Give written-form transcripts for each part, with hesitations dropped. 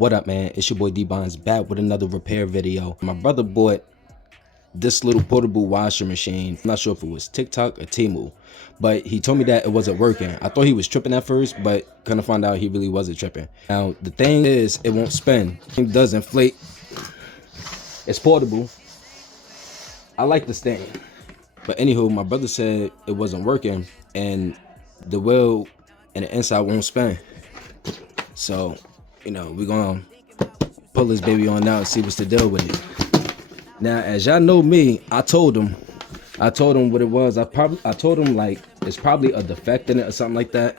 What up, man? It's your boy D-Bonds back with another repair video. My brother bought this little portable washing machine. I'm not sure if it was TikTok or Temu, but he told me that it wasn't working. I thought he was tripping at first, but kind of found out he really wasn't tripping. Now, the thing is, it won't spin. It does inflate. It's portable. I like this thing. But anywho, my brother said it wasn't working and the wheel and the inside won't spin. So, you know, we're gonna pull this baby on out and see what's the deal with it. Now, as y'all know me, I told him what it was. I told him like it's probably a defect in it or something like that.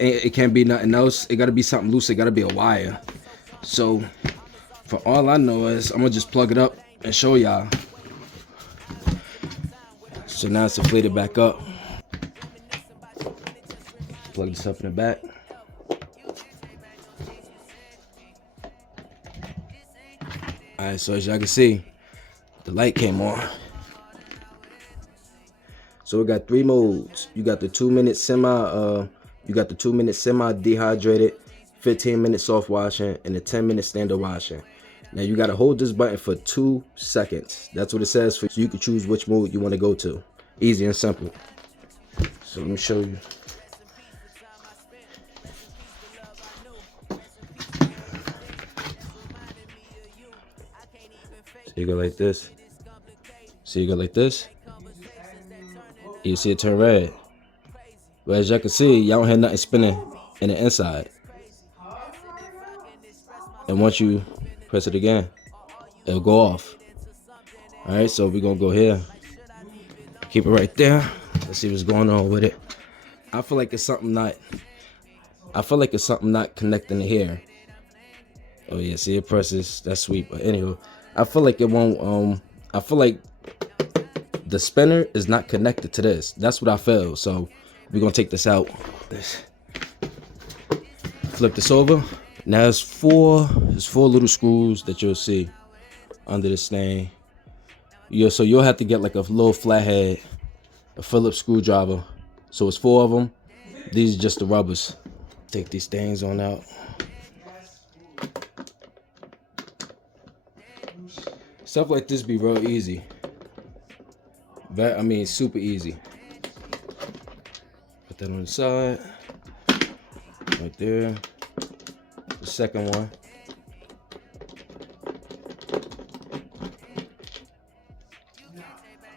It can't be nothing else. It gotta be something loose. It gotta be a wire. So, for all I know is I'm gonna just plug it up and show y'all. So now it's inflated back up. Plug this up in the back. Alright, so as y'all can see, the light came on. So we got 3 modes. You got the 2-minute semi dehydrated, 15-minute soft washing, and the 10-minute standard washing. Now you gotta hold this button for 2 seconds. That's what it says for, so you can choose which mode you want to go to. Easy and simple. So let me show you. So you go like this. So you go like this. You see it turn red. But as y'all can see, y'all don't have nothing spinning in the inside. And once you press it again, it'll go off. Alright, so we're gonna go here. Keep it right there. Let's see what's going on with it. I feel like it's something not connecting to here. Oh yeah, see it presses. That's sweet. But anyway, I feel like it won't I feel like the spinner is not connected to this. That's what I feel. So we're gonna take this out. Flip this over. Now there's four little screws that you'll see under this thing. Yeah, so you'll have to get like a little flathead, a Phillips screwdriver. So it's 4 of them. These are just the rubbers. Take these things on out. Stuff like this be real easy. I mean, super easy. Put that on the side. Right there. The second one.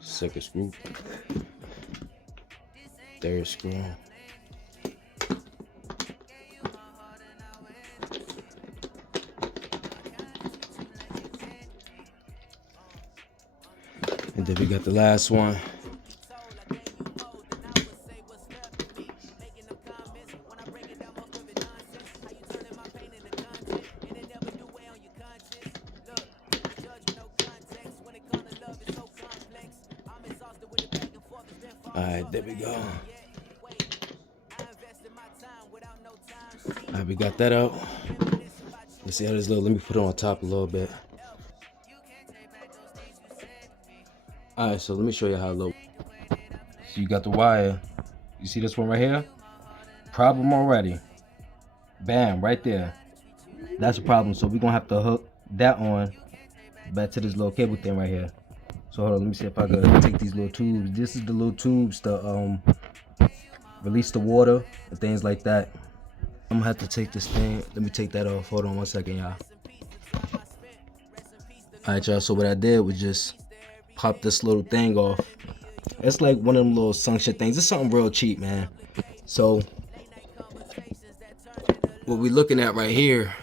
Second screw. Third screw. And then we got the last one. Alright, there we go. Alright, we got that out. Let's see how this looks. Let me put it on top a little bit. Alright, so let me show you how it looks. So you got the wire. You see this one right here? Problem already. Bam, right there. That's a problem. So we're gonna have to hook that on back to this little cable thing right here. So hold on, let me see if I can take these little tubes. This is the little tubes to release the water and things like that. I'm gonna have to take this thing. Let me take that off. Hold on 1 second, y'all. Alright, y'all, so what I did was just pop this little thing off. It's like one of them little suction things. It's something real cheap, man. So what we're looking at right here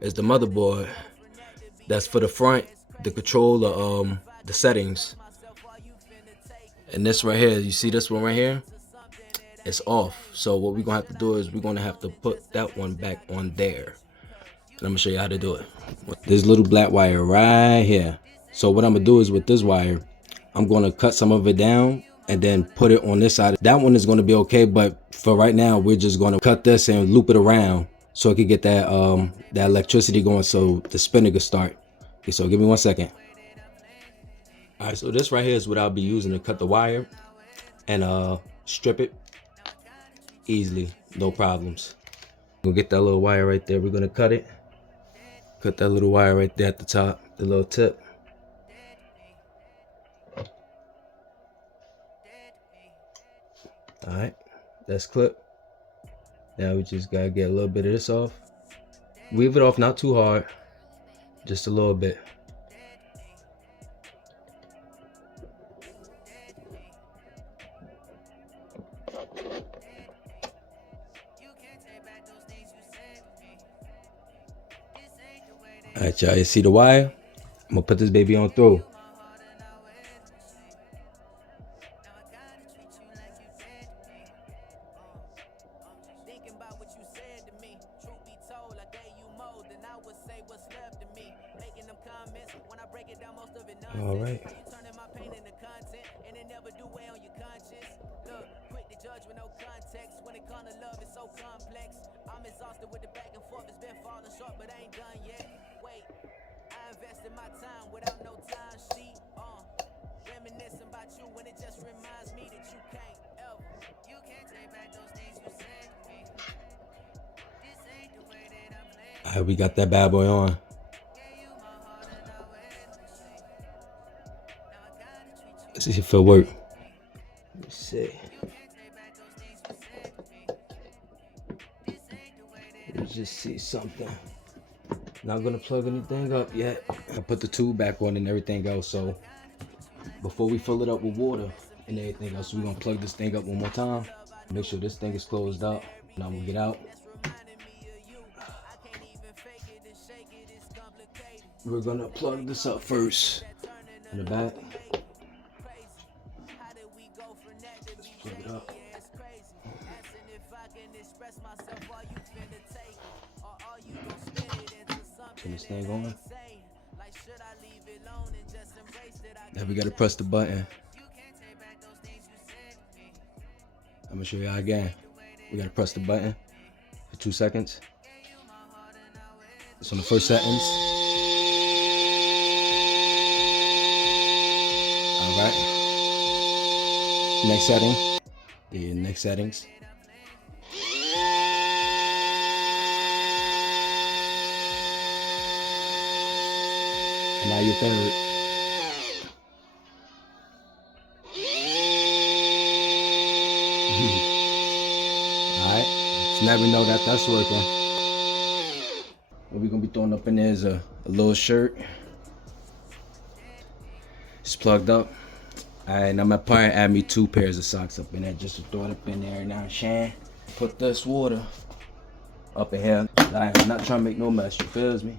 is the motherboard. That's for the front, the controller, the settings. And this right here, you see this one right here? It's off. So what we're gonna have to do is we're gonna have to put that one back on there. And I'm gonna show you how to do it. This little black wire right here. So what I'm gonna do is with this wire, I'm gonna cut some of it down and then put it on this side. That one is gonna be okay, but for right now, we're just gonna cut this and loop it around so it can get that that electricity going so the spinner can start. Okay, so give me 1 second. All right, so this right here is what I'll be using to cut the wire and strip it easily, no problems. We'll get that little wire right there. We're gonna cut it Cut that little wire right there at the top, the little tip. Alright, that's clipped. Now we just gotta get a little bit of this off. Weave it off not too hard, just a little bit. Alright, y'all, you see the wire? I'm gonna put this baby on through. All right. I'm exhausted with the back and forth. It's been falling short, but I ain't done yet. Wait, I invested my time without no time sheet. Reminiscing about you when it just reminds me that you can't take back those things you said to me. This ain't the way that I play. Alright, we got that bad boy on. Let's see if it'll work. Let's see. Let's just see something. Not gonna plug anything up yet. I put the tube back on and everything else. So before we fill it up with water and everything else, we're gonna plug this thing up one more time. Make sure this thing is closed up. Now we'll get out. We're gonna plug this up first in the back. Let's plug it up. Turn this thing on. Now we gotta press the button. I'm gonna show y'all again. We gotta press the button for 2 seconds. It's on the first settings. Alright. Next setting. Yeah, next settings. And now your third. Alright. So now we know that that's working. What we're gonna be throwing up in there is a little shirt. It's plugged up. Alright, now my parent add me 2 pairs of socks up in there just to throw it up in there now, Shan. Put this water up in here. I'm not trying to make no mess, you feels me?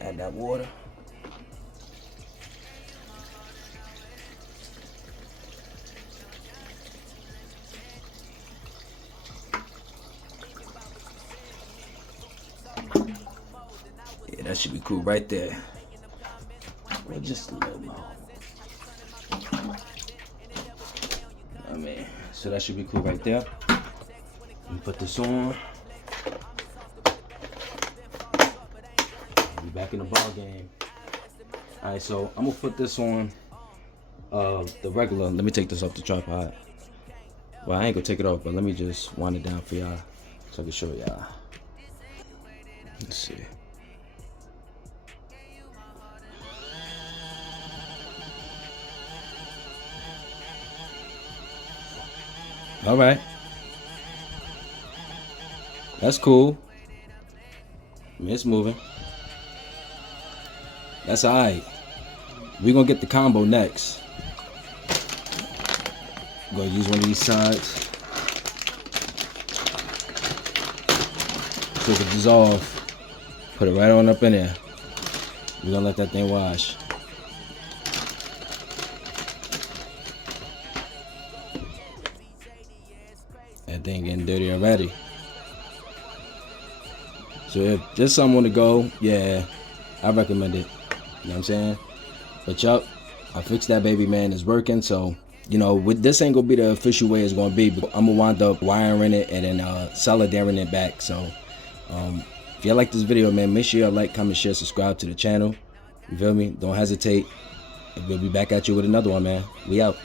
Add that water. Yeah, that should be cool right there. Well, just a little more. I mean, so that should be cool right there. Let me put this on. Be back in the ball game. All right, so I'm gonna put this on the regular. Let me take this off the tripod. Well, I ain't gonna take it off, but let me just wind it down for y'all so I can show y'all. Let's see. All right, that's cool. I mean, it's moving. That's all right. We're gonna get the combo next. I'm gonna use one of these sides. Take it dissolve. Put it right on up in there. We're gonna let that thing wash. That thing getting dirty already. So if there's someone to go, yeah, I recommend it. You know what I'm saying? But yup, I fixed that baby, man. It's working. So, you know, with this ain't gonna be the official way it's gonna be. But I'm gonna wind up wiring it and then soldering it back. So, if y'all like this video, man, make sure y'all like, comment, share, subscribe to the channel. You feel me? Don't hesitate. And we'll be back at you with another one, man. We out.